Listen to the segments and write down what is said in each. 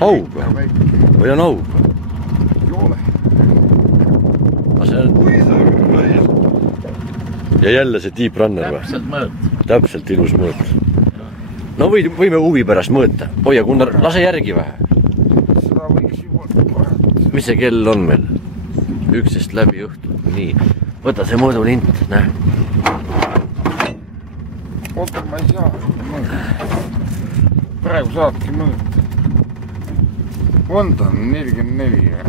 Haug või on haug? Ei ole. Ja jälle see Deep Runner või? Täpselt mõõt. Täpselt ilus mõõt. No võime huvi pärast mõõta. Hoia, Gunnar, lase järgi vähe. Seda võiks juba... Mis see kell on meil? 11 läbi õhtul. Nii. Võta see mõõdulint, näe. Oota, ma ei saa mõõta. Praegu saadki mõõta. On ta 44.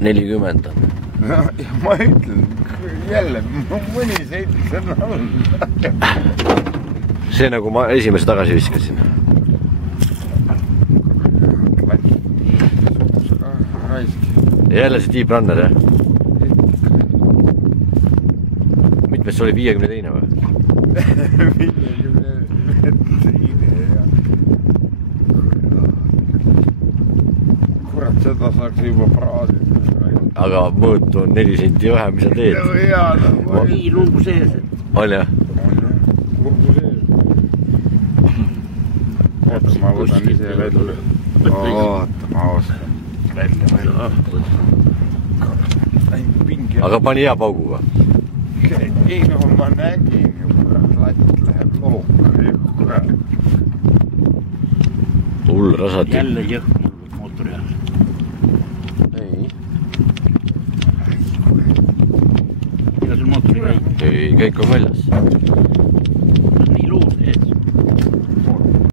40 on. Ma ütlen, jälle, mõni seitis on olnud. See nagu ma esimese tagasi viskasin. Jälle see Deep Runner, jah? Mitmes see oli 52 või? 52, jah. Kurat, seda saaks juba praadida. Aga mõõtu on 4 senti vähem, mis sa teed? Nii lugu sees. On jah? Kurgu sees. Oota, ma võtan ise välja. Oota, ma oskan välja. Aga pani hea pauguga. Ei no, ma nägin juba, latt läheb looka. Hull rasati. Jälle jõhk mootori all. Mida sul mootori käib? Ei, kõik on väljas.